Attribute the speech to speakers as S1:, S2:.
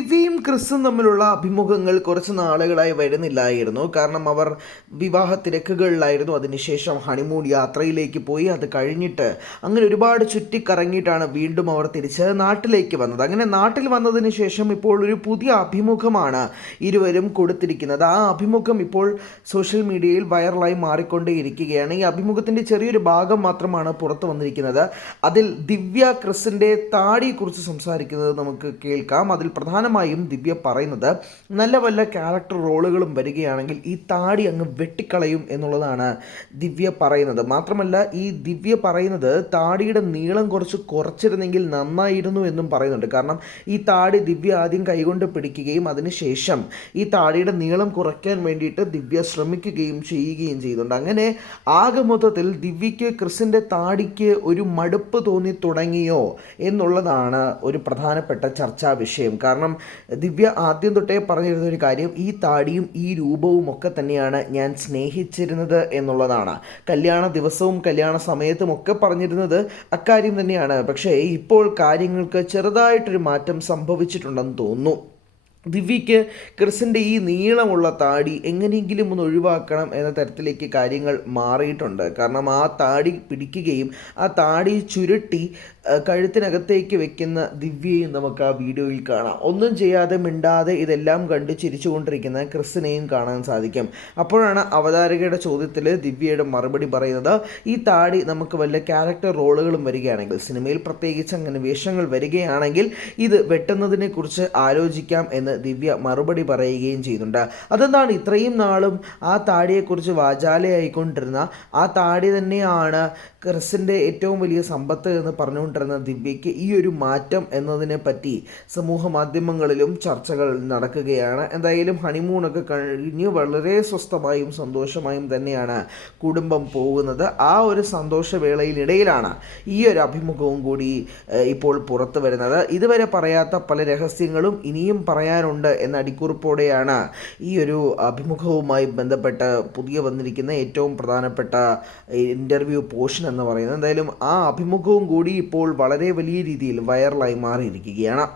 S1: ദിവ്യയും ക്രിസും തമ്മിലുള്ള അഭിമുഖങ്ങൾ കുറച്ച് നാളുകളായി വരുന്നില്ലായിരുന്നു. കാരണം അവർ വിവാഹ തിരക്കുകളിലായിരുന്നു. അതിനുശേഷം ഹണിമൂൺ യാത്രയിലേക്ക് പോയി. അത് കഴിഞ്ഞിട്ട് അങ്ങനെ ഒരുപാട് ചുറ്റിക്കറങ്ങിയിട്ടാണ് വീണ്ടും അവർ തിരിച്ച് നാട്ടിലേക്ക് വന്നത്. അങ്ങനെ നാട്ടിൽ വന്നതിന് ശേഷം ഇപ്പോൾ ഒരു പുതിയ അഭിമുഖമാണ് ഇരുവരും കൊടുത്തിരിക്കുന്നത്. ആ അഭിമുഖം ഇപ്പോൾ സോഷ്യൽ മീഡിയയിൽ വൈറലായി മാറിക്കൊണ്ടേയിരിക്കുകയാണ്. ഈ അഭിമുഖത്തിന്റെ ചെറിയൊരു ഭാഗം മാത്രമാണ് പുറത്തു വന്നിരിക്കുന്നത്. അതിൽ ദിവ്യ ക്രിസിന്റെ താടിയെക്കുറിച്ച് സംസാരിക്കുന്നത് നമുക്ക് കേൾക്കാം. അതിൽ പ്രധാനമായും ദിവ്യ പറയുന്നത് നല്ല വല്ല ക്യാരക്ടർ റോളുകളും വരികയാണെങ്കിൽ ഈ താടി അങ്ങ് വെട്ടിക്കളയും എന്നുള്ളതാണ് ദിവ്യ പറയുന്നത്. മാത്രമല്ല ഈ ദിവ്യ പറയുന്നത് താടിയുടെ നീളം കുറച്ച് കുറച്ചിരുന്നെങ്കിൽ നന്നായിരുന്നു എന്നും പറയുന്നുണ്ട്. കാരണം ഈ താടി ദിവ്യ ആദ്യം കൈകൊണ്ട് പിടിക്കുകയും അതിനുശേഷം ഈ താടിയുടെ നീളം കുറയ്ക്കാൻ വേണ്ടിയിട്ട് ദിവ്യ ശ്രമിക്കുകയും ചെയ്യുകയും ചെയ്യുന്നുണ്ട്. അങ്ങനെ ആകെ മൊത്തത്തിൽ ദിവ്യയ്ക്ക് ക്രിസിന്റെ താടിക്ക് ഒരു മടുപ്പ് തോന്നി തുടങ്ങിയോ എന്നുള്ളതാണ് ഒരു പ്രധാനപ്പെട്ട ചർച്ചാ വിഷയം. കാരണം ദിവ്യ ആദ്യം തൊട്ടേ പറഞ്ഞിരുന്ന ഒരു കാര്യം ഈ താടിയും ഈ രൂപവും ഒക്കെ തന്നെയാണ് ഞാൻ സ്നേഹിച്ചിരുന്നത് എന്നുള്ളതാണ്. കല്യാണ ദിവസവും കല്യാണ സമയത്തും ഒക്കെ പറഞ്ഞിരുന്നത് അക്കാര്യം തന്നെയാണ്. പക്ഷേ ഇപ്പോൾ കാര്യങ്ങൾക്ക് ചെറുതായിട്ടൊരു മാറ്റം സംഭവിച്ചിട്ടുണ്ടെന്ന് തോന്നുന്നു. ദിവ്യയ്ക്ക് ക്രിസിന്റെ ഈ നീളമുള്ള താടി എങ്ങനെയെങ്കിലും ഒന്ന് ഒഴിവാക്കണം എന്ന തരത്തിലേക്ക് കാര്യങ്ങൾ മാറിയിട്ടുണ്ട്. കാരണം ആ താടി പിടിക്കുകയും ആ താടി ചുരുട്ടി കഴുത്തിനകത്തേക്ക് വെക്കുന്ന ദിവ്യയും നമുക്ക് ആ വീഡിയോയിൽ കാണാം. ഒന്നും ചെയ്യാതെ മിണ്ടാതെ ഇതെല്ലാം കണ്ട് ചിരിച്ചുകൊണ്ടിരിക്കുന്ന ക്രിസിനെയും കാണാൻ സാധിക്കും. അപ്പോഴാണ് അവതാരകയുടെ ചോദ്യത്തിൽ ദിവ്യയുടെ മറുപടി പറയുന്നത് ഈ താടി നമുക്ക് വല്ല ക്യാരക്ടർ റോളുകളും വരികയാണെങ്കിൽ സിനിമയിൽ പ്രത്യേകിച്ച് അങ്ങനെ വേഷങ്ങൾ വരികയാണെങ്കിൽ ഇത് വെട്ടുന്നതിനെക്കുറിച്ച് ആലോചിക്കാം എന്ന് ദിവ്യ മറുപടി പറയുകയും ചെയ്യുന്നുണ്ട്. അതെന്താണ്? ഇത്രയും നാളും ആ താടിയെക്കുറിച്ച് വാചാലയായിക്കൊണ്ടിരുന്ന ആ താടി തന്നെയാണ് ക്രിസിന്റെ ഏറ്റവും വലിയ സമ്പത്ത് എന്ന് പറഞ്ഞുകൊണ്ടിരുന്ന ദിവ്യയ്ക്ക് ഈ ഒരു മാറ്റം എന്നതിനെ പറ്റി സമൂഹ മാധ്യമങ്ങളിലും ചർച്ചകൾ നടക്കുകയാണ്. എന്തായാലും ഹണിമൂണൊക്കെ കഴിഞ്ഞ് വളരെ സ്വസ്ഥമായും സന്തോഷമായും തന്നെയാണ് കുടുംബം പോകുന്നത്. ആ ഒരു സന്തോഷവേളയിലിടയിലാണ് ഈ ഒരു അഭിമുഖവും കൂടി ഇപ്പോൾ പുറത്തു വരുന്നത് ഇതുവരെ പറയാത്ത പല രഹസ്യങ്ങളും ഇനിയും പറയാനുണ്ട് എന്ന അടിക്കുറിപ്പോടെയാണ് ഈ ഒരു അഭിമുഖവുമായി ബന്ധപ്പെട്ട് പുതിയ വന്നിരിക്കുന്ന ഏറ്റവും പ്രധാനപ്പെട്ട ഇന്റർവ്യൂ പോർഷൻ എന്ന് പറയുന്നത്. എന്തായാലും ആ അഭിമുഖവും കൂടി ഇപ്പോൾ വളരെ വലിയ രീതിയിൽ വൈറലായി മാറിയിരിക്കുകയാണ്.